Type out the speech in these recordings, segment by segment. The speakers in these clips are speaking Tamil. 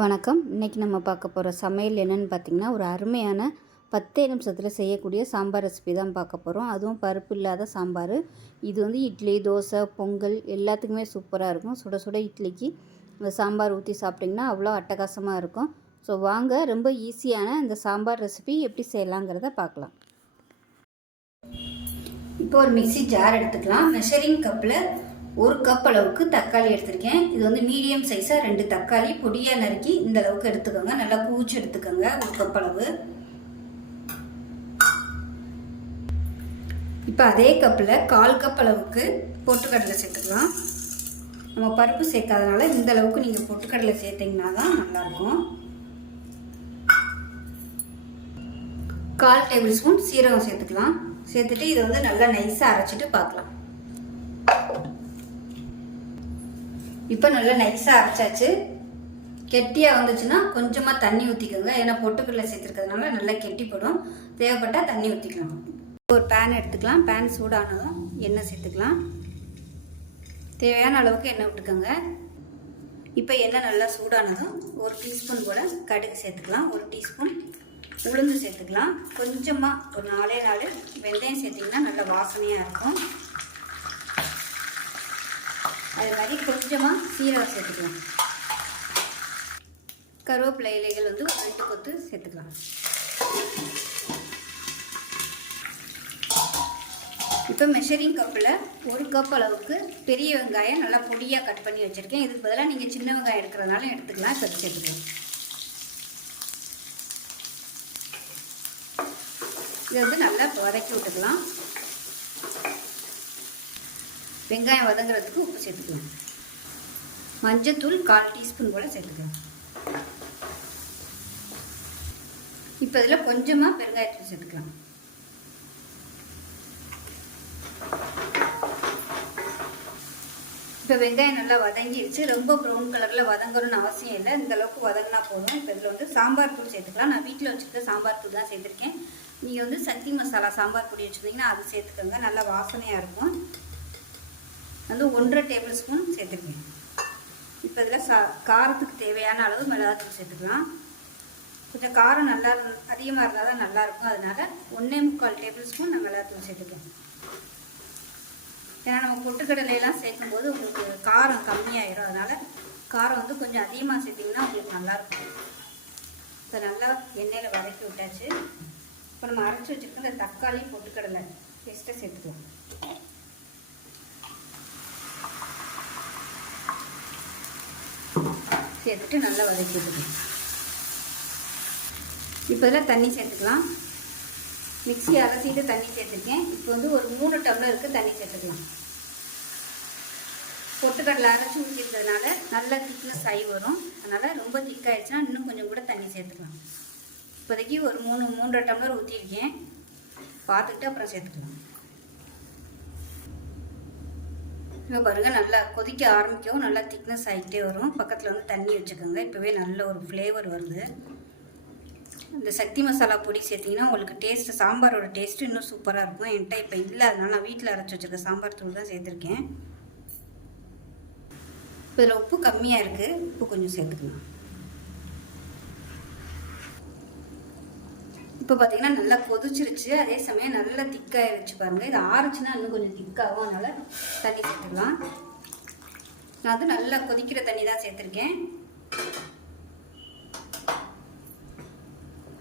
வணக்கம். இன்றைக்கி நம்ம பார்க்க போகிற சமையல் என்னென்னு பார்த்திங்கன்னா, ஒரு அருமையான 10 நிமிஷத்தில் செய்யக்கூடிய சாம்பார் ரெசிபி தான் பார்க்க போகிறோம். அதுவும் பருப்பு இல்லாத சாம்பார். இது வந்து இட்லி, தோசை, பொங்கல் எல்லாத்துக்குமே சூப்பராக இருக்கும். சுட சுட இட்லிக்கு இந்த சாம்பார் ஊற்றி சாப்பிட்டிங்கன்னா அவ்வளோ அட்டகாசமாக இருக்கும். ஸோ வாங்க, ரொம்ப ஈஸியான இந்த சாம்பார் ரெசிபி எப்படி செய்யலாங்கிறத பார்க்கலாம். இப்போ ஒரு மிக்சி ஜார் எடுத்துக்கலாம். மெஷரிங் கப்பில் 1 கப் அளவுக்கு தக்காளி எடுத்திருக்கேன். இது வந்து மீடியம் சைஸாக 2 தக்காளி பொடியாக நறுக்கி இந்த அளவுக்கு எடுத்துக்கோங்க. நல்லா பூச்சி எடுத்துக்கோங்க. 1 கப் அளவு. இப்போ அதே கப்பில் 1/4 கப் அளவுக்கு பொட்டுக்கடலை சேர்த்துக்கலாம். நம்ம பருப்பு சேர்க்காதனால இந்த அளவுக்கு நீங்கள் பொட்டுக்கடலை சேர்த்திங்கன்னா தான் நல்லாயிருக்கும். 1/4 டேபிள் ஸ்பூன் சீரகம் சேர்த்துக்கலாம். சேர்த்துட்டு இதை வந்து நல்லா நைஸாக அரைச்சிட்டு பார்க்கலாம். இப்போ நல்லா நைஸாக அரைச்சாச்சு. கெட்டியாக வந்துச்சுன்னா கொஞ்சமாக தண்ணி ஊற்றிக்கோங்க. ஏன்னா பொட்டுக்கடலை சேர்த்துருக்கிறதுனால நல்லா கெட்டிப்படும். தேவைப்பட்டால் தண்ணி ஊற்றிக்கலாம். ஒரு பேன் எடுத்துக்கலாம். பேன் சூடானதும் எண்ணெய் சேர்த்துக்கலாம். தேவையான அளவுக்கு எண்ணெய் விட்டுக்கோங்க. இப்போ எண்ணெய் நல்லா சூடானதும் 1 டீஸ்பூன் போல் கடுகு சேர்த்துக்கலாம். 1 டீஸ்பூன் உளுந்து சேர்த்துக்கலாம். கொஞ்சமாக ஒரு 4 வெந்தயம் சேர்த்திங்கன்னா நல்லா வாசனையாக இருக்கும். அது மாதிரி கொஞ்சமாக சீரகம் சேர்த்துக்கலாம். கருவேப்பிலை இலைகள் வந்து 2 கொத்து சேர்த்துக்கலாம். இப்போ மெஷரிங் கப்பில் 1 கப் அளவுக்கு பெரிய வெங்காயம் நல்லா பொடியாக கட் பண்ணி வச்சுருக்கேன். இதுக்கு பதிலாக நீங்கள் சின்ன வெங்காயம் எடுக்கிறதுனால எடுத்துக்கலாம். இப்போ சேர்த்துக்கலாம். இதை வந்து நல்லா வதக்கி விட்டுக்கலாம். வெங்காயம் வதங்குறதுக்கு உப்பு சேர்த்துக்கலாம். மஞ்சத்தூள் 1/4 டீஸ்பூன் போல் சேர்த்துக்கலாம். இப்போ இதில் கொஞ்சமாக பெருங்காயத்தூள் சேர்த்துக்கலாம். இப்போ வெங்காயம் நல்லா வதங்கிடுச்சு. ரொம்ப ப்ரௌன் கலரில் வதங்கணும்னு அவசியம் இல்லை. இந்த அளவுக்கு வதங்கினா போதும். இப்போ இதில் வந்து சாம்பார் தூள் சேர்த்துக்கலாம். நான் வீட்டில் வச்சுருக்க சாம்பார் தூள் தான் சேர்த்துருக்கேன். நீங்கள் வந்து சக்தி மசாலா சாம்பார் பொடி வச்சுருந்தீங்கன்னா அது சேர்த்துக்கோங்க. நல்லா வாசனையாக இருக்கும். வந்து 1/2 டேபிள் ஸ்பூன் சேர்த்துக்குவேன். இப்போ இதில் காரத்துக்கு தேவையான அளவு மிளகாத்தூள் சேர்த்துக்கலாம். கொஞ்சம் காரம் நல்லா அதிகமாக இருந்தால் தான் நல்லாயிருக்கும். அதனால் 1.25 டேபிள் ஸ்பூன் நான் மிளகாத்தூள் சேர்த்துக்குவேன். ஏன்னா நம்ம பொட்டுக்கடலையெல்லாம் சேர்க்கும்போது உங்களுக்கு காரம் கம்மியாயிடும். அதனால் காரம் வந்து கொஞ்சம் அதிகமாக சேர்த்திங்கன்னா உங்களுக்கு நல்லாயிருக்கும். இப்போ நல்லா எண்ணெயில் வதக்கி விட்டாச்சு. இப்போ நம்ம அரைச்சி வச்சுருக்க இந்த தக்காளி பொட்டுக்கடலை பேஸ்ட்டை சேர்த்துக்குவோம். சேர்த்துட்டு நல்லா வதக்கி விட்டுக்கலாம். இப்போ இதில் தண்ணி சேர்த்துக்கலாம். மிக்ஸி அரைச்சிட்டு தண்ணி சேர்த்துருக்கேன். இப்போ வந்து ஒரு 3 டம்ளருக்கு தண்ணி சேர்த்துக்கலாம். பொட்டுக்கடலை அரைச்சி ஊற்றிருக்கிறதுனால நல்லா திக்னஸ் ஆகி வரும். அதனால் ரொம்ப திக்காகிடுச்சுன்னா இன்னும் கொஞ்சம் கூட தண்ணி சேர்த்துக்கலாம். இப்போதைக்கு ஒரு 3.5 டம்ளர் ஊற்றிருக்கேன். பார்த்துக்கிட்டு அப்புறம் சேர்த்துக்கலாம். இப்போ பாருங்கள், நல்லா கொதிக்க ஆரம்பிக்கவும் நல்லா திக்னஸ் ஆகிட்டே வரும். பக்கத்தில் வந்து தண்ணி வச்சுக்கோங்க. இப்போவே நல்ல ஒரு ஃப்ளேவர் வருது. இந்த சக்தி மசாலா பொடி சேர்த்திங்கன்னா உங்களுக்கு டேஸ்ட்டு, சாம்பாரோட டேஸ்ட்டு இன்னும் சூப்பராக இருக்கும். என்கிட்ட இப்போ இல்லை, அதனால நான் வீட்டில் அரைச்சி வச்சுருக்க சாம்பார் தூள் தான் சேர்த்துருக்கேன். இப்போ இதில் உப்பு கம்மியாக இருக்குது. உப்பு கொஞ்சம் சேர்த்துக்கலாம். இப்போ பார்த்திங்கன்னா நல்லா கொதிச்சிருச்சு. அதே சமயம் நல்லா திக்காகிடுச்சு பாருங்கள். இது ஆறுச்சுன்னா இன்னும் கொஞ்சம் திக்காகும். அதனால் தண்ணி சேர்த்துக்கலாம். நான் வந்து நல்லா கொதிக்கிற தண்ணி தான் சேர்த்துருக்கேன்.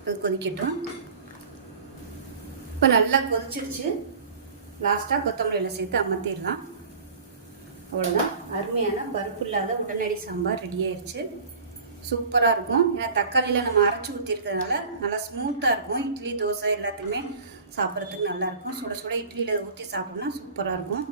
இது கொதிக்கட்டும். இப்போ நல்லா கொதிச்சிருச்சு. லாஸ்ட்டாக கொத்தமல்லியில் சேர்த்து அமர்த்திடலாம். அவ்வளோதான். அருமையான பருப்பு இல்லாத உடனடி சாம்பார் ரெடி ஆயிடுச்சு. சூப்பராக இருக்கும். ஏன்னா தக்காளியில் நம்ம அரைச்சி ஊற்றிருக்கிறதுனால நல்லா ஸ்மூத்தாக இருக்கும். இட்லி, தோசை எல்லாத்துக்குமே சாப்பிட்றதுக்கு நல்லாயிருக்கும். சுட சுட இட்லியில் ஊற்றி சாப்பிட்ணுன்னா சூப்பராக இருக்கும்.